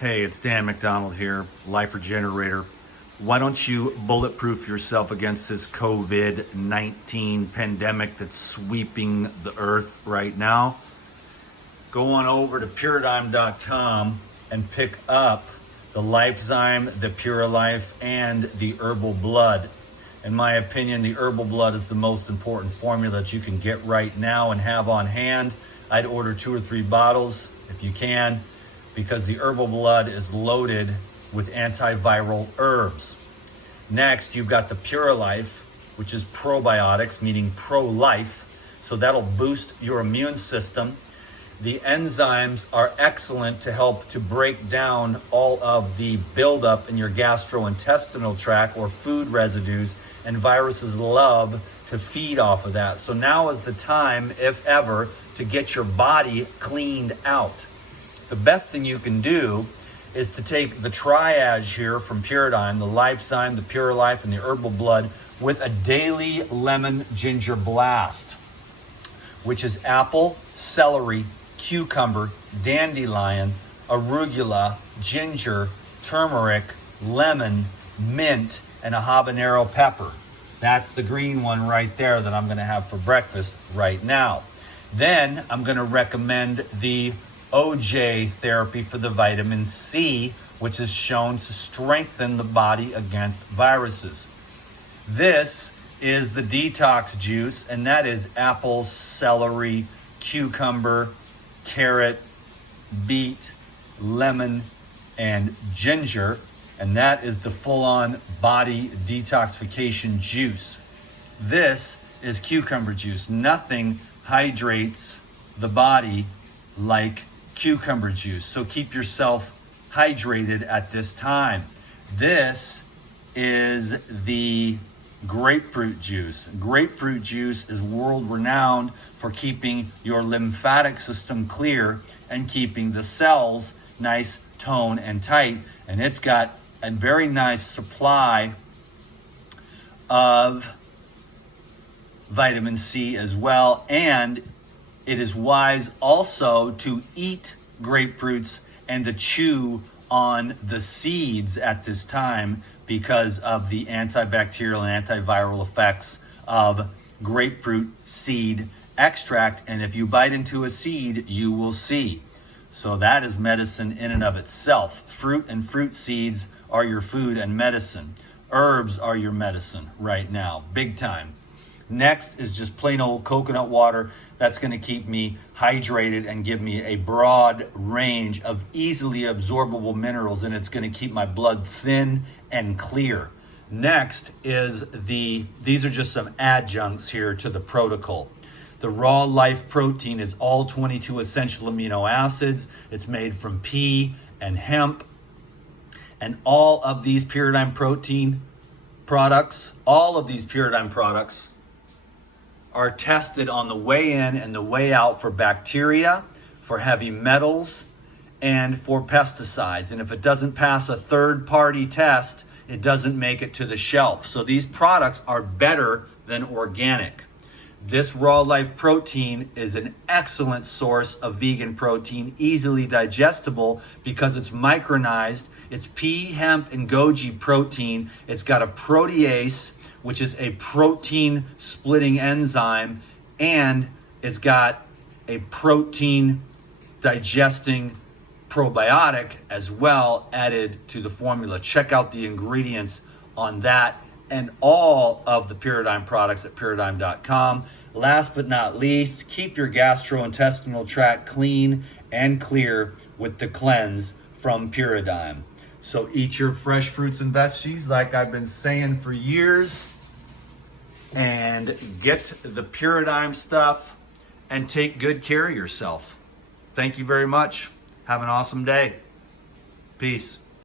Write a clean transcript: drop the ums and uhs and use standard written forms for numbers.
Hey, it's Dan McDonald here, Life Regenerator. Why don't you bulletproof yourself against this COVID-19 pandemic that's sweeping the earth right now? Go on over to Paradigm.com and pick up the Lifezyme, the Pure Life, and the Herbal Blood. In my opinion, the Herbal Blood is the most important formula that you can get right now and have on hand. I'd order 2 or 3 bottles if you can, because the Herbal Blood is loaded with antiviral herbs. Next, you've got the Pure Life, which is probiotics, meaning pro-life. So that'll boost your immune system. The enzymes are excellent to help to break down all of the buildup in your gastrointestinal tract or food residues, and viruses love to feed off of that. So now is the time, if ever, to get your body cleaned out. The best thing you can do is to take the triage here from Paradigm, the Lifezyme, the Pure Life, and the Herbal Blood with a daily lemon ginger blast, which is apple, celery, cucumber, dandelion, arugula, ginger, turmeric, lemon, mint, and a habanero pepper. That's the green one right there that I'm going to have for breakfast right now. Then I'm going to recommend the OJ therapy for the vitamin C, which is shown to strengthen the body against viruses. This is the detox juice, and that is apple, celery, cucumber, carrot, beet, lemon, and ginger. And that is the full-on body detoxification juice. This is cucumber juice. Nothing hydrates the body like cucumber juice. So keep yourself hydrated at this time. This is the grapefruit juice. Grapefruit juice is world renowned for keeping your lymphatic system clear and keeping the cells nice, tone, and tight. And it's got a very nice supply of vitamin C as well. And it is wise also to eat grapefruits and to chew on the seeds at this time because of the antibacterial and antiviral effects of grapefruit seed extract. And if you bite into a seed, you will see. So that is medicine in and of itself. Fruit and fruit seeds are your food and medicine. Herbs are your medicine right now, big time. Next is just plain old coconut water. That's going to keep me hydrated and give me a broad range of easily absorbable minerals, and it's going to keep my blood thin and clear. Next is these are just some adjuncts here to the protocol. The Raw Life Protein is all 22 essential amino acids. It's made from pea and hemp. And all of these Paradigm protein products, are tested on the way in and the way out for bacteria, for heavy metals, and for pesticides. And if it doesn't pass a third-party test, it doesn't make it to the shelf. So these products are better than organic. This Raw Life Protein is an excellent source of vegan protein, easily digestible because it's micronized. It's pea, hemp, and goji protein. It's got a protease, which is a protein splitting enzyme, and it's got a protein digesting probiotic as well added to the formula. Check out the ingredients on that and all of the Paradigm products at Paradigm.com. Last but not least, keep your gastrointestinal tract clean and clear with the cleanse from Paradigm. So eat your fresh fruits and veggies like I've been saying for years, and get the Paradigm stuff and take good care of yourself. Thank you very much. Have an awesome day. Peace.